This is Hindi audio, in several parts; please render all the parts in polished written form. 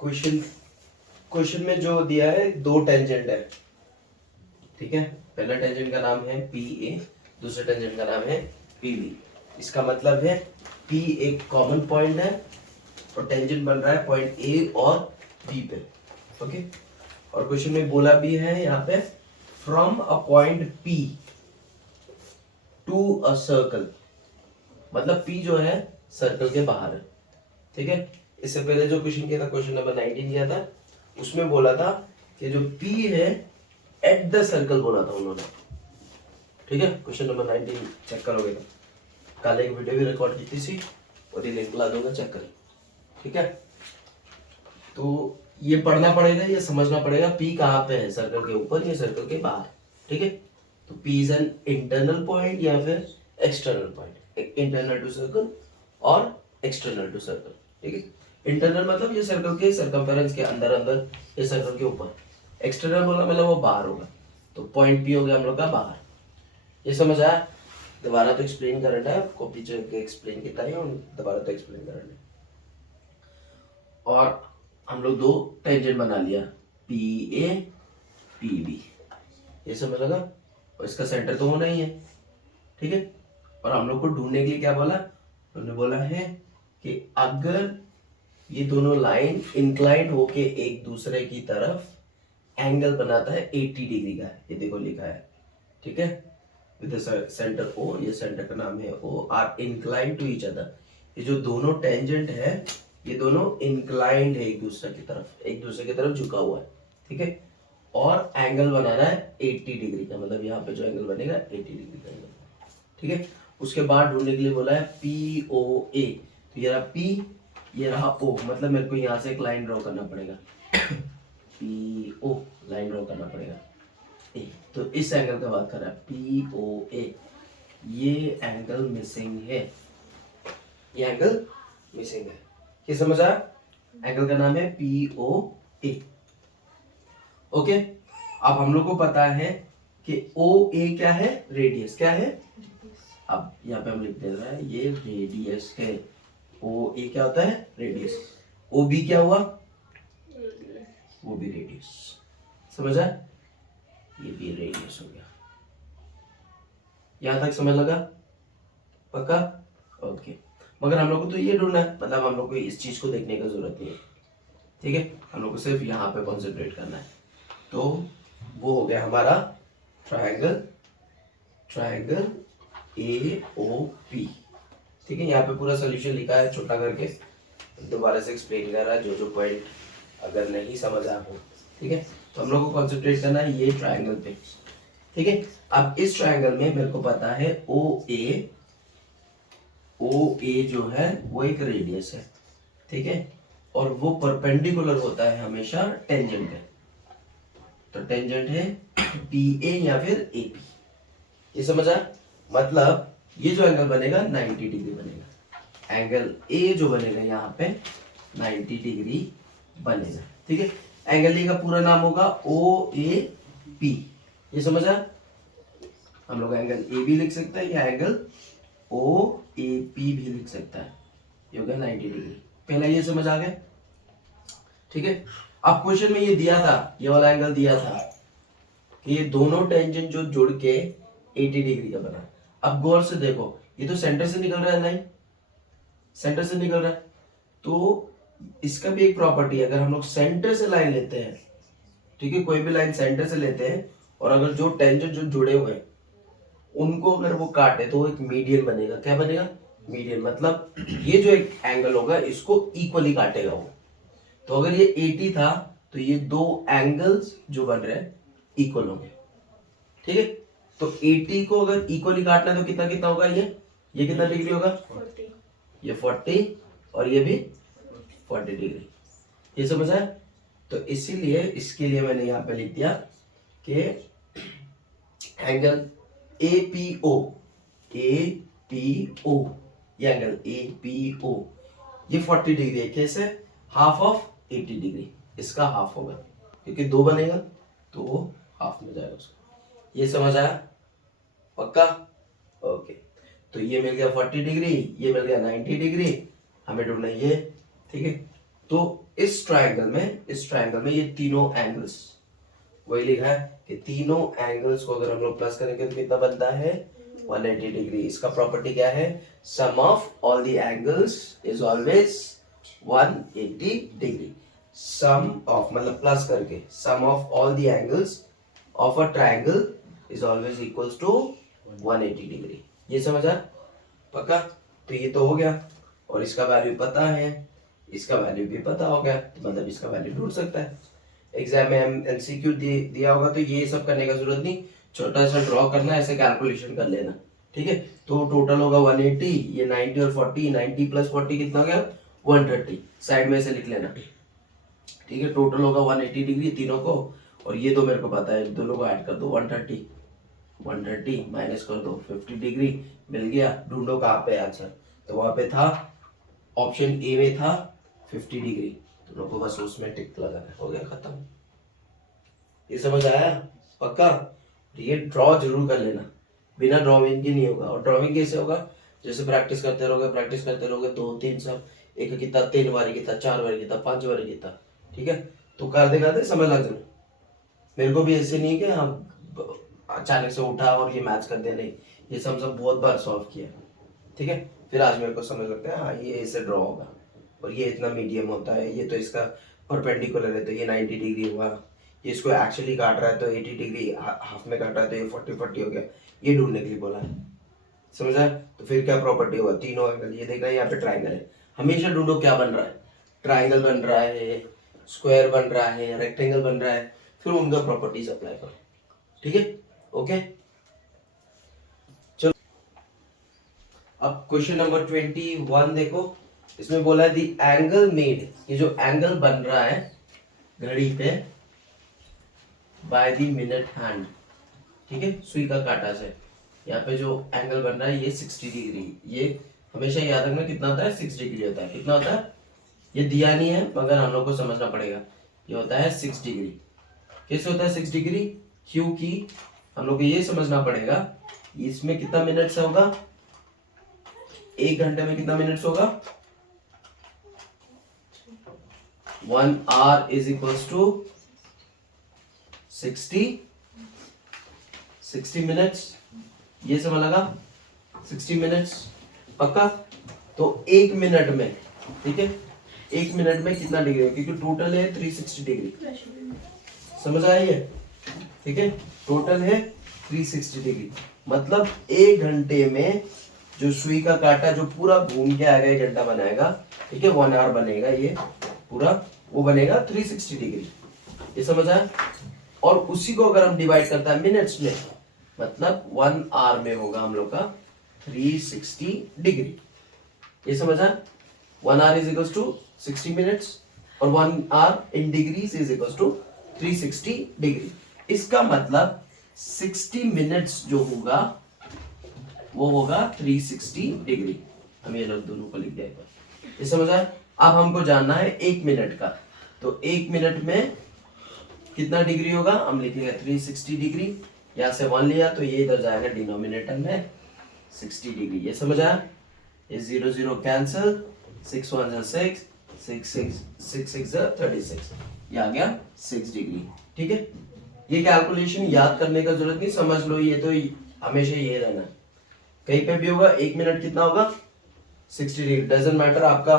क्वेश्चन क्वेश्चन में जो दिया है दो टेंजेंट है, ठीक है। पहला टेंजेंट का नाम है पी ए, दूसरे टेंजेंट का नाम है पी बी। इसका मतलब है पी एक कॉमन पॉइंट है और टेंजेंट बन रहा है पॉइंट ए और बी पे, ओके। और क्वेश्चन में बोला भी है यहाँ पे from a point P to a circle, मतलब पी जो है सर्कल के बाहर है, ठीक है। इससे पहले जो क्वेश्चन किया था, क्वेश्चन नंबर 19 किया था, उसमें बोला था कि जो पी है एट द सर्कल बोला था उन्होंने, ठीक है। क्वेश्चन नंबर 19 चेक करोगे तो कल एक वीडियो भी रिकॉर्ड की थी, और ये लिंक ला दूंगा, चेक करें, ठीक है। तो ये पढ़ना पड़ेगा, ये समझना पड़ेगा पी कहाँ पे है, सर्कल के ऊपर या सर्कल के बाहर, ठीक है। तो P is an internal point या फिर external point, internal to circle और एक्सटर्नल टू सर्कल, ठीक है। इंटरनल मतलब ये सर्कल के सर्कमफेरेंस के अंदर अंदर, ये सर्कल के ऊपर। एक्सटर्नल बोला मतलब वो बाहर होगा, तो पॉइंट पी हो गया हम लोग का बाहर। ये समझ आया? दोबारा तो एक्सप्लेन करना है, कॉपी चेक के एक्सप्लेन किया है और दोबारा तो एक्सप्लेन करना है। और हम लोग दो टेंजेंट बना लिया, पी ए पी बी, ये समझ लगा। और इसका सेंटर तो होना ही है, ठीक है। और हम लोग को ढूंढने के लिए क्या बोला, हमने बोला है कि अगर ये दोनों लाइन इंक्लाइंड होके एक दूसरे की तरफ एंगल बनाता है 80 डिग्री का, ये देखो लिखा है, ठीक है। विद सेंटर ओ, ये सेंटर का नाम है O, are inclined to each other. ये जो दोनों टेंजेंट है ये दोनों इंक्लाइंड है एक दूसरे की तरफ, एक दूसरे की तरफ झुका हुआ है, ठीक है। और एंगल बनाना है 80 डिग्री का, मतलब यहाँ पे जो एंगल बनेगा 80 डिग्री का एंगल, ठीक है। उसके बाद ढूंढने के लिए बोला है पी ओ ए, तो ये रहा पी, ये रहा ओ, मतलब मेरे को यहाँ से एक लाइन ड्रॉ करना पड़ेगा पी ओ, लाइन ड्रॉ करना पड़ेगा ए। तो इस एंगल का बात कर रहा है पी ओ ए, ये एंगल मिसिंग है, ये एंगल मिसिंग है, ये समझ आया? एंगल का नाम है पी ओ ए, ओके। अब हम लोग को पता है कि ओ ए क्या है, रेडियस क्या है। अब यहाँ पे हम लिख दे रहे हैं ये रेडियस है, ओ ए क्या होता है, रेडियस। ओ बी क्या हुआ, वो भी रेडियस, समझा? ये भी रेडियस हो गया। यहां तक समझ लगा? पक्का? ओके। मगर हम लोग को तो ये ढूंढना है, मतलब हम लोग को इस चीज को देखने का जरूरत नहीं है, ठीक है। हम लोग को सिर्फ यहाँ पे कॉन्सेंट्रेट करना है। तो वो हो गया हमारा triangle, triangle A O P, ठीक है। यहाँ पे पूरा सोल्यूशन लिखा है छोटा करके, दोबारा से एक्सप्लेन कर रहा है जो जो पॉइंट अगर नहीं समझ आ आपको, ठीक है। तो हम लोग को कॉन्सेंट्रेट करना है ये ट्रायंगल पे, ठीक है। अब इस ट्रायंगल में मेरे को पता है ओ ए जो है वो एक रेडियस है, ठीक है। और वो परपेंडिकुलर होता है हमेशा टेंजेंट पे, तो टेंजेंट है पी ए या फिर ए पी, ये समझा? मतलब ये जो एंगल बनेगा 90 डिग्री बनेगा, एंगल ए जो बनेगा यहाँ पे 90 डिग्री बनेगा, ठीक है। एंगल ए का पूरा नाम होगा ओ ए पी, ये समझा? हम लोग एंगल ए भी लिख सकते हैं या एंगल ओ ए पी भी लिख सकता है, ये हो गया 90 डिग्री। पहला ये समझ आ गया, ठीक है। अब क्वेश्चन में ये दिया था, ये वाला एंगल दिया था कि ये दोनों टेंजेंट जो जुड़ के 80 डिग्री का बना। अब गौर से देखो, ये तो सेंटर से निकल रहा है लाइन, सेंटर से निकल रहा है, तो इसका भी एक प्रॉपर्टी है, अगर हम लोग सेंटर से लाइन लेते हैं, ठीक है, कोई भी लाइन सेंटर से लेते हैं और अगर जो टेंजेंट जो जुड़े हुए हैं उनको अगर वो काटे तो एक मीडियन बनेगा। क्या बनेगा? मीडियन, मतलब ये जो एक एंगल होगा इसको इक्वली काटेगा वो। तो अगर ये 80 था तो ये दो एंगल्स जो बन रहे हैं इक्वल होंगे, ठीक है। तो 80 को अगर इक्वली काटना है तो कितना कितना होगा, ये कितना डिग्री होगा, 40, ये 40 और ये भी 40 डिग्री, ये समझ आया? तो इसीलिए इसके लिए मैंने यहाँ पे लिख दिया कि एंगल ए पी ओ, ये एंगल ए पी ओ ये 40 डिग्री है। कैसे? हाफ ऑफ 80 डिग्री, इसका हाफ होगा क्योंकि दो बनेगा तो वो हाफ में जाएगा उसका, ये समझ आया? पक्का? ओके। तो ये मिल गया 40 डिग्री, ये मिल गया 90 डिग्री, हमें ढूंढना ये, ठीक है। तो इस ट्रायंगल में ये तीनों एंगल्स, वही लिखा है कि तीनों एंगल्स को अगर हम लोग प्लस करेंगे तो कितना बनता है 180 डिग्री। इसका प्रॉपर्टी क्या है, sum of all the angles is always 180 degree. Sum of मतलब प्लस करके, sum of all the angles of a triangle is always equals to 180 degree. ये समझा पक्का? तो ये तो हो गया, और इसका वैल्यू पता है, इसका वैल्यू भी पता हो गया, तो मतलब इसका वैल्यू ढूंढ सकता है। एग्जाम में एमसीक्यू दिया होगा तो ये सब करने का जरूरत नहीं, छोटा सा ड्रॉ करना, ऐसे कैलकुलेशन कर लेना, ठीक है। तो टोटल होगा 180, ये 90 और 40, 90 प्लस 40 कितना हो गया 130, साइड में से लिख लेना, ठीक है। टोटल होगा 180 डिग्री तीनों को, और ये दो मेरे को पता है, दोनों को ऐड कर दो 130 माइनस कर दो 50 डिग्री, मिल गया। ढूंढो कहाँ पे आंसर, तो वहां पे था ऑप्शन ए में था 50 डिग्री, तो लोगों को बस उसमें टिक लगाना, हो गया खत्म। ये समझ आया पक्का? ये ड्रॉ जरूर कर लेना, बिना ड्राइंग के नहीं होगा। और ड्राइंग कैसे होगा, जैसे प्रैक्टिस करते रहोगे 2-3 सब, एक कितना 3 बार कितना, 4 बार कितना, 5 बार कितना, ठीक है। तो करते समझ लग जाए। मेरे को भी ऐसे नहीं कि हाँ अचानक से उठा और ये मैच कर दिया, नहीं, ये सब बहुत बार सॉल्व किया, ठीक है। फिर आज मेरे को समझ लगता है हाँ ये ऐसे ड्रॉ होगा, और ये इतना मीडियम होता है, ये तो इसका परपेंडिकुलर है तो ये 90 डिग्री हुआ, ये इसको एक्चुअली काट रहा है तो 80 डिग्री हाफ में काट रहा है तो ये 40 हो गया। ये ढूंढने के लिए बोला है, समझा? तो फिर क्या प्रॉपर्टी होगा, तीनों एंगल, ये देखना यहाँ पे ट्राइंगल है, हमेशा ढूंढो क्या बन रहा है, ट्राइंगल बन रहा है, स्क्वायर बन रहा है, रेक्टेंगल बन रहा है, फिर उनका प्रॉपर्टीज अप्लाई करो, ठीक है। ओके, चलो अब क्वेश्चन नंबर 21 देखो। इसमें बोला है दी एंगल मेड, ये जो एंगल बन रहा है घड़ी पे बाय द मिनट हैंड, ठीक है, सुई का कांटा से, यहाँ पे जो एंगल बन रहा है ये 60 डिग्री, ये हमेशा याद रखना कितना होता है 6 डिग्री होता है। कितना होता है ये दिया नहीं है मगर हम लोग को समझना पड़ेगा, ये होता है 6 डिग्री। कैसे होता है 6 डिग्री, क्योंकि हम लोग को ये समझना पड़ेगा इसमें कितना मिनट से होगा, 1 घंटे में कितना मिनट्स होगा, 1 hour is equals to 60 minutes, ये समझ लगा 60 मिनट्स पक्का। तो 1 मिनट में, ठीक है, 1 मिनट में कितना डिग्री है, क्योंकि टोटल है 360 डिग्री, समझ आया ये, ठीक है, टोटल है 360 डिग्री, मतलब 1 घंटे में जो सुई का कांटा जो पूरा घूम के आएगा 1 घंटा बनाएगा, ठीक है, 1 hour बनेगा, ये पूरा वो बनेगा 360 डिग्री, ये समझ आया। और उसी को अगर हम डिवाइड करता है मिनट्स में, मतलब 1 hour में होगा हम लोग का 360 डिग्री, ये समझ आया। 1 hour is equals to 60 minutes और 1 hour in degrees is equals to 360 degree. इसका मतलब 60 मिनट्स जो होगा वो होगा 360 डिग्री। हम ये लोग दोनों को लिख दिया, ये समझ आया। अब हमको जानना है 1 मिनट का, तो 1 मिनट में कितना डिग्री होगा, हम लिखेंगे 360 डिग्री, यहाँ से 1 लिया तो ये इधर जाएगा डिनोमिनेटर में 60 डिग्री, ये समझ आया। ये 0 0 कैंसिल, 6 1 6, 6 6 36, ये आ गया 6 डिग्री, ठीक है। ये कैलकुलेशन याद करने का जरूरत नहीं, समझ लो, ये तो हमेशा ये रहना, कहीं पे भी होगा 1 मिनट कितना होगा 60 डिग्री, डजंट मैटर आपका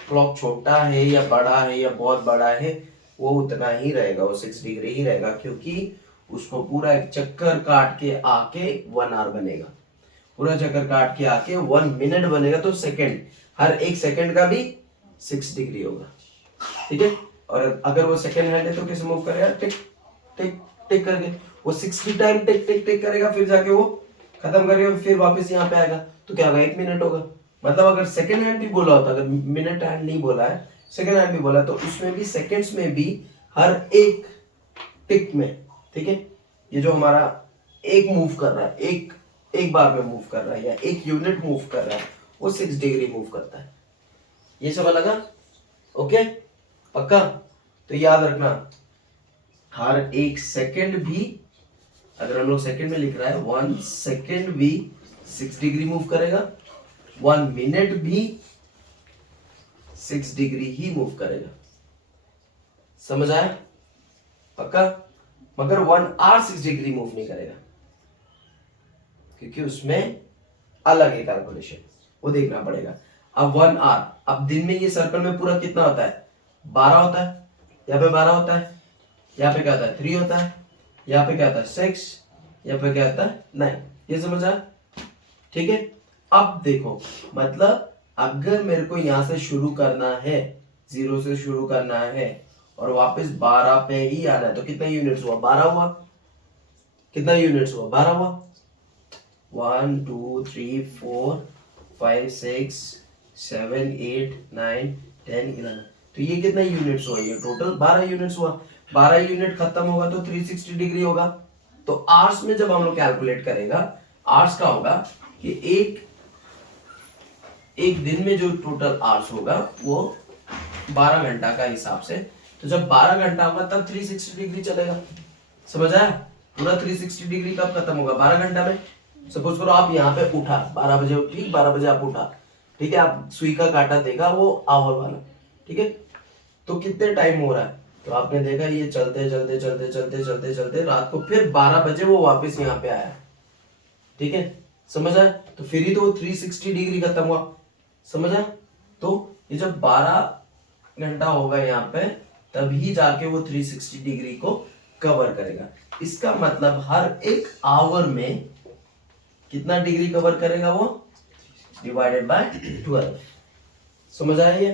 क्लॉक छोटा है या बड़ा है या बहुत बड़ा है, वो उतना ही रहेगा, वो 6 डिग्री ही रहेगा, क्योंकि उसको पूरा एक चक्कर काट के आके 1 hour बनेगा, पूरा चक्कर काट के आके 1 मिनट बनेगा, तो सेकंड, हर एक सेकंड का भी 6 डिग्री होगा, ठीक है। और अगर वो सेकंड हैंड है तो कैसे मूव करेगा, टिक टिक टिक करके, वो 60 टाइम टिक टिक टिक करेगा, फिर जाके वो खत्म करेगा, फिर वापस यहाँ पे आएगा, तो क्या होगा 1 मिनट होगा। मतलब अगर सेकंड हैंड भी बोला होता, अगर मिनट हैंड नहीं बोला है, सेकंड हैंड भी बोला, तो उसमें भी सेकंड्स में भी हर एक टिक में, ठीक है, ये जो हमारा एक मूव कर रहा है, एक बार में मूव कर रहा है या एक यूनिट मूव कर रहा है, वो 6 डिग्री मूव करता है, ये सब लगा, ओके पक्का। तो याद रखना हर एक सेकंड भी, अगर हम लोग सेकंड में लिख रहा है, 1 सेकंड भी 6 डिग्री मूव करेगा, 1 मिनट भी 6 डिग्री ही मूव करेगा, समझ आया? पक्का? मगर 1 आवर 6 डिग्री मूव नहीं करेगा, क्योंकि उसमें अलग है कैलकुलेशन, वो देखना पड़ेगा। अब 1 आवर, अब दिन में ये सर्कल में पूरा कितना होता है? 12 होता है, यहाँ पे 12 होता है, यहाँ पे क्या होता है? 3 होता है, यहाँ पे क्या होता है? 6, यहाँ पे क्या होता है? 9। ये समझ आया? ठीक है। अब देखो, मतलब अगर मेरे को यहां से शुरू करना है, 0 से शुरू करना है और वापस 12 पे ही आना है, तो कितना यूनिट्स हुआ? 12 हुआ। कितना यूनिट्स हुआ? 12 हुआ। 1 2 3 4 5 6 7 8 9 10 11। तो ये कितना यूनिट्स हुआ? ये टोटल 12 यूनिट्स हुआ। 12 यूनिट खत्म होगा तो 360 डिग्री होगा। तो आवर्स में जब हम लोग कैलकुलेट करेगा, आवर्स का होगा कि एक दिन में जो टोटल आवर्स होगा वो 12 घंटा का हिसाब से। तो जब 12 घंटा होगा तब 360 डिग्री चलेगा। समझ आया? पूरा 360 डिग्री कब खत्म होगा? 12 घंटा में। सपोज करो आप यहाँ पे उठा, 12 बजे उठी, 12 बजे आप उठा, ठीक है, आप सुई का काटा देखा वो आवर वाला, ठीक है, तो कितने टाइम हो रहा है? तो आपने देखा ये चलते चलते चलते चलते चलते चलते रात को फिर 12 बजे वो वापस यहाँ पे आया, ठीक है, समझ आया? तो फिर ही तो 360 डिग्री खत्म हुआ। समझ आया? तो ये जब 12 घंटा होगा यहाँ पे, तभी जाके वो 360 डिग्री को कवर करेगा। इसका मतलब हर एक आवर में कितना डिग्री कवर करेगा वो? Divided by 12। समझ आया ये?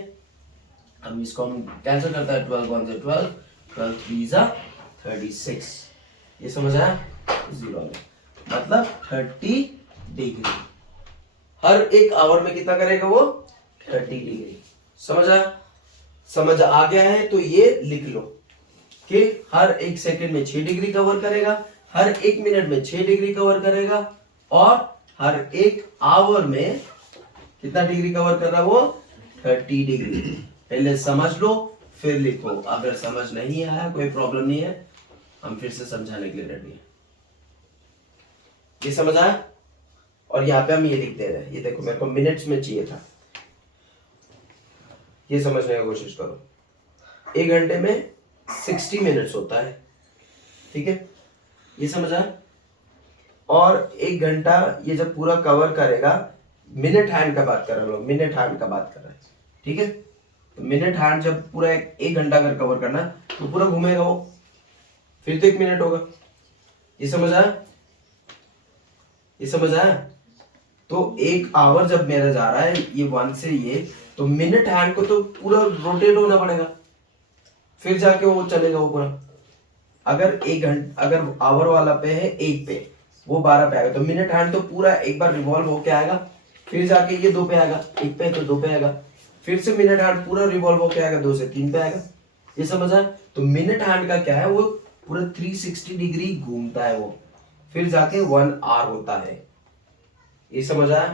अब इसको हम कैंसिल करता है, 12 1 से 12, 12 3 जा 36। ये समझ आया? 0 में मतलब 30 डिग्री। हर एक आवर में कितना करेगा वो? 30 डिग्री। समझ आया? समझ आ गया है तो ये लिख लो कि हर एक सेकंड में 6 डिग्री कवर करेगा, हर एक मिनट में 6 डिग्री कवर करेगा, और हर एक आवर में कितना डिग्री कवर कर रहा है वो? 30 डिग्री। पहले समझ लो फिर लिखो। अगर समझ नहीं आया कोई प्रॉब्लम नहीं है, हम फिर से समझाने के लिए रेडी हैं। ये समझ आया? और यहाँ पे हम ये लिख दे रहे हैं, ये देखो मेरे को मिनट्स में चाहिए था, ये समझने की कोशिश करो। 1 घंटे में 60 मिनट्स होता है, ठीक है, ये समझ आया? और 1 घंटा ये जब पूरा कवर करेगा, मिनट हैंड का बात कर रहा हूँ, मिनट हैंड का बात कर रहा है, ठीक है, तो मिनट हैंड जब पूरा 1 घंटा अगर कवर करना तो पूरा घूमेगा वो, फिर तो 1 मिनट होगा। ये समझ आया? ये समझ आया? तो 1 आवर जब मेरा जा रहा है ये 1 से ये, तो मिनट हैंड को तो पूरा रोटेट होना पड़ेगा, फिर जाके वो चलेगा वो पूरा। अगर 1 घंटा, अगर आवर वाला पे है 1 पे, वो 12 पे आएगा, तो मिनट हैंड तो पूरा एक बार रिवॉल्व होके आएगा, फिर जाके ये 2 पे आएगा, 1 पे तो 2 पे आएगा, फिर से मिनट हैंड पूरा रिवॉल्व होके आएगा, 2 से 3 पे आएगा। ये समझ आया? तो मिनट हैंड का क्या है, वो पूरा 360 डिग्री घूमता है वो, फिर जाके 1 आवर होता है। ये समझ आया?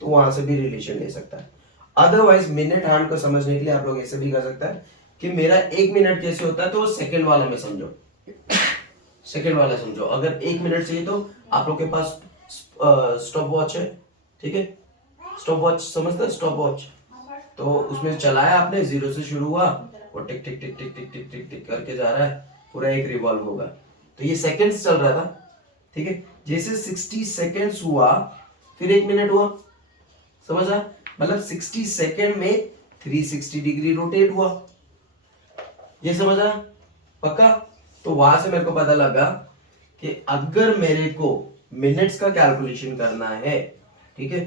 तो वहां से भी रिलेशन ले सकता है। अदरवाइज मिनट हैंड को समझने के लिए आप लोग ऐसे भी कर सकते हैं कि मेरा 1 मिनट कैसे होता है, तो वो सेकंड वाला में समझो, सेकंड वाला समझो। अगर 1 मिनट चाहिए तो आप लोग के पास स्टॉप वॉच है, ठीक है, स्टॉप वॉच समझते हैं? स्टॉप वॉच, तो उसमें चलाया आपने, 0 से शुरू हुआ, वो टिक टिक टिक टिक टिक टिक टिक टिक करके जा रहा है, पूरा एक रिवॉल्व होगा, तो ये सेकंड्स चल रहा था, ठीक है। जैसे 60 सेकंड्स हुआ फिर 1 मिनट हुआ, समझा? मतलब 60 सेकंड में 360 डिग्री रोटेट हुआ। ये समझा? पक्का? तो वहां से मेरे को पता लगा कि अगर मेरे को मिनट्स का कैलकुलेशन करना है, ठीक है,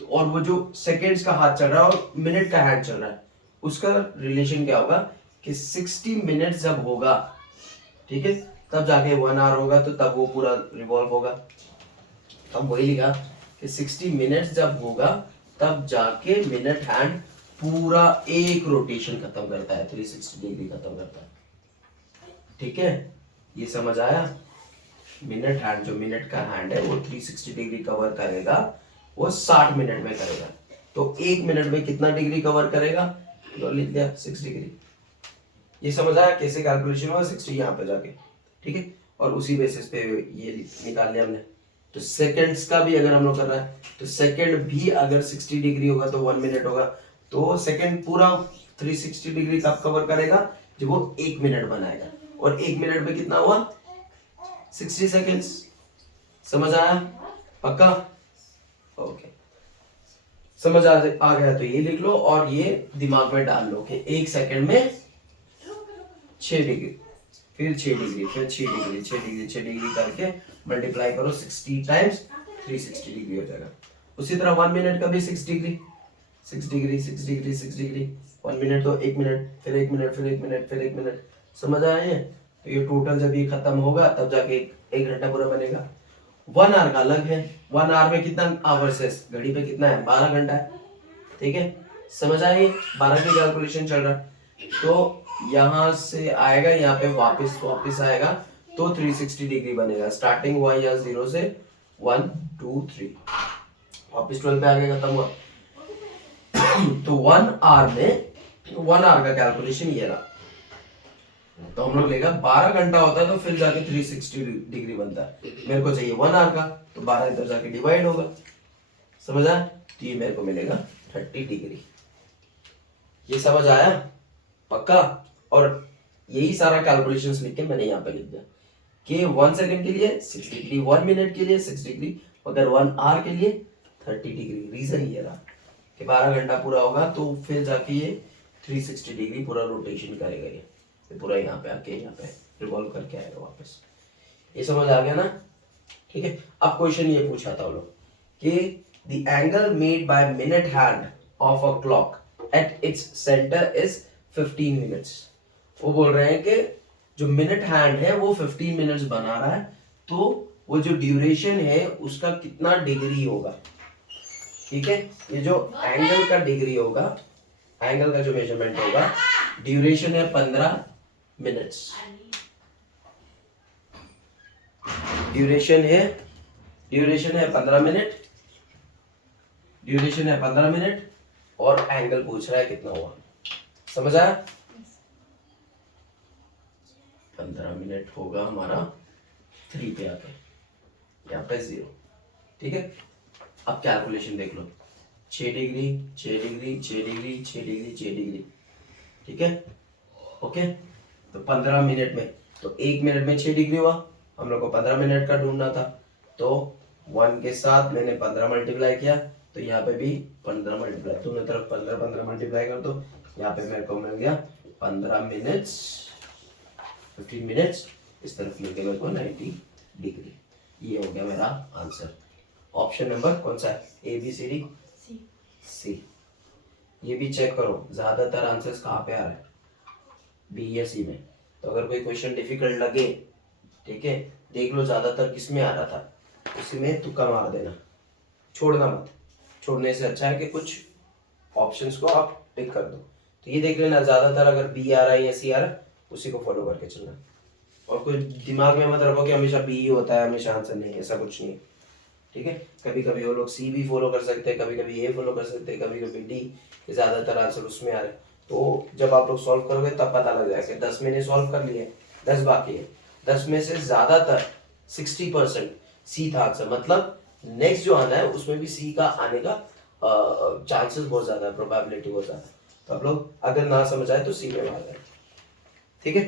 तो और वो जो सेकंड्स का हाथ चल रहा है और मिनट का हैंड चल रहा है, उसका रिलेशन क्या होगा कि 60 मिनट्स जब होगा, ठीक है, तब जाके 1 आवर होगा, तो तब वो पूरा रिवॉल्व होगा। तब वही लिखा कि 60 मिनट्स जब होगा तब जाके मिनट हैंड पूरा एक रोटेशन खत्म करता है, 360 डिग्री खत्म करता है, ठीक है। ये समझ आया? मिनट हैंड, जो मिनट का हैंड है वो 360 डिग्री कवर करेगा, वो 60 मिनट में करेगा। तो 1 मिनट में कितना डिग्री कवर करेगा? तो लिख दिया 6 डिग्री। ये समझ आया कैसे कैलकुलेशन हुआ? 60 यहाँ पे जाके, ठीक है, और उसी बेसिस पे ये निकाल लिया हमने। तो सेकंड्स का भी अगर हम लोग कर रहा है, तो सेकंड भी अगर 60 डिग्री होगा तो 1 मिनट होगा, तो सेकंड पूरा 360 डिग्री कब कवर करेगा? जब वो 1 मिनट बनाएगा। और 1 मिनट में कितना हुआ? 60 सेकेंड्स। समझ आया? पक्का? ओके, समझ आ गया तो ये लिख लो और ये दिमाग में डाल लो कि 1 सेकेंड में 6 डिग्री, फिर 6 डिग्री, फिर 6 डिग्री, 6 डिग्री, 6 डिग्री करके मल्टीप्लाई करो 60 टाइम्स 360 डिग्री हो जाएगा। उसी तरह 1 मिनट का भी 6 degree, 6 degree, 6 degree, 6 degree. 1 minute तो 1 मिनट, फिर 1 मिनट, फिर 1 मिनट, फिर 1 मिनट। समझ आया ये? तो ये टोटल जब ये खत्म होगा तब जाके 1 घंटा पूरा बनेगा। 1 आवर का अलग है। 1 आवर में कितना आवर्स है? घड़ी पे कितना है? 12 घंटा है। ठीक है, समझ आए? 12 की कैलकुलेशन चल रहा है। तो यहां से आएगा, यहाँ पे वापस आएगा तो 360 डिग्री बनेगा। स्टार्टिंग हुआ यहाँ 0 से 1 2 3, वापस 12 पे आगे खत्म हुआ। तो 1 आवर का कैलकुलेशन ये रहा। तो हम लोग लेगा 12 घंटा होता है तो फिर जाके 360 डिग्री बनता है। मेरे को चाहिए 1 आवर का, तो 12 इधर जाके डिवाइड होगा। समझ आया? तो ये मेरे को मिलेगा 30 डिग्री। ये समझ आया? पक्का? और यही सारा कैलकुलेशंस लिख के मैंने यहाँ पे लिख दिया कि 1 सेकंड के लिए 6 डिग्री, 1 मिनट के लिए 6 डिग्री, अगर 1 आवर के लिए 30 डिग्री। रीजन ये रहा कि 12 घंटा पूरा होगा तो फिर जाके ये 360 डिग्री पूरा रोटेशन करेगा। ये पूरा यहाँ पे आके यहाँ पे रिवॉल्व करके आएगा वापस। ये समझ आ गया ना? ठीक है। अब क्वेश्चन ये पूछा था वो लोग कि the angle made by minute hand of a clock at its center is 15 minutes। वो बोल रहे हैं कि जो मिनट हैंड है वो 15 मिनट्स बना रहा है, तो वो जो ड्यूरेशन है उसका कितना डिग्री होगा। ठीक है, ये जो एंगल का डिग्री होगा, एंगल का जो मेजरमेंट होगा, ड्यूरेशन है 15 मिनट्स। ड्यूरेशन है 15 मिनट, ड्यूरेशन है 15 मिनट और एंगल पूछ रहा है कितना हुआ। समझ आया? 15 मिनट होगा हमारा 3 पे आके, यहाँ पे 0। ठीक है, अब कैलकुलेशन देख लो। 6 degree, 6 degree, 6 degree, 6 degree, 6 degree. ठीक है, ओके। तो 15 मिनट में, तो 1 मिनट में 6 डिग्री हुआ। हम लोग को 15 मिनट का ढूंढना था, तो 1 के साथ मैंने 15 मल्टीप्लाई किया, तो यहाँ पे भी 15 मल्टीप्लाई, दोनों तरफ 15 मल्टीप्लाई कर दो। यहाँ पे मेरे को मिल गया 15 मिनट्स, 15 मिनट्स। इस तरफ मिल गया मेरे को 90 डिग्री। ये हो गया मेरा आंसर। ऑप्शन नंबर कौन सा है? A B C D C. ये भी चेक करो ज्यादातर आंसर्स कहाँ पे आ रहे हैं, बी या सी में। तो अगर कोई क्वेश्चन डिफिकल्ट लगे, ठीक है, देख लो ज्यादातर किस में आ रहा था, उसी में तुक्का मार देना, छोड़ना मत। छोड़ने से अच्छा है कि कुछ ऑप्शंस को आप टिक कर दो। तो ये देख लेना ज्यादातर अगर बी आ रहा है या सी आ रहा है, उसी को फॉलो करके चलना। और कोई दिमाग में मत रखो कि हमेशा बी ही होता है, हमेशा आंसर नहीं, ऐसा कुछ नहीं है। ठीक है, कभी कभी वो लोग सी भी फॉलो कर सकते हैं, कभी कभी ए फॉलो कर सकते हैं, कभी कभी डी। ज्यादातर आंसर उसमें आ रहे हैं। तो जब आप लोग सॉल्व करोगे तब पता लग जाएगा कि 10 मैंने सॉल्व कर लिए, 10 बाकी है। 10 में से ज्यादातर 60% सी था आंसर, मतलब नेक्स्ट जो आना है उसमें भी सी का आने का चांसेस बहुत ज्यादा है, प्रोबेबिलिटी बहुत ज्यादा है। तो आप लोग अगर ना समझ आए तो सी में मार दें। ठीक है।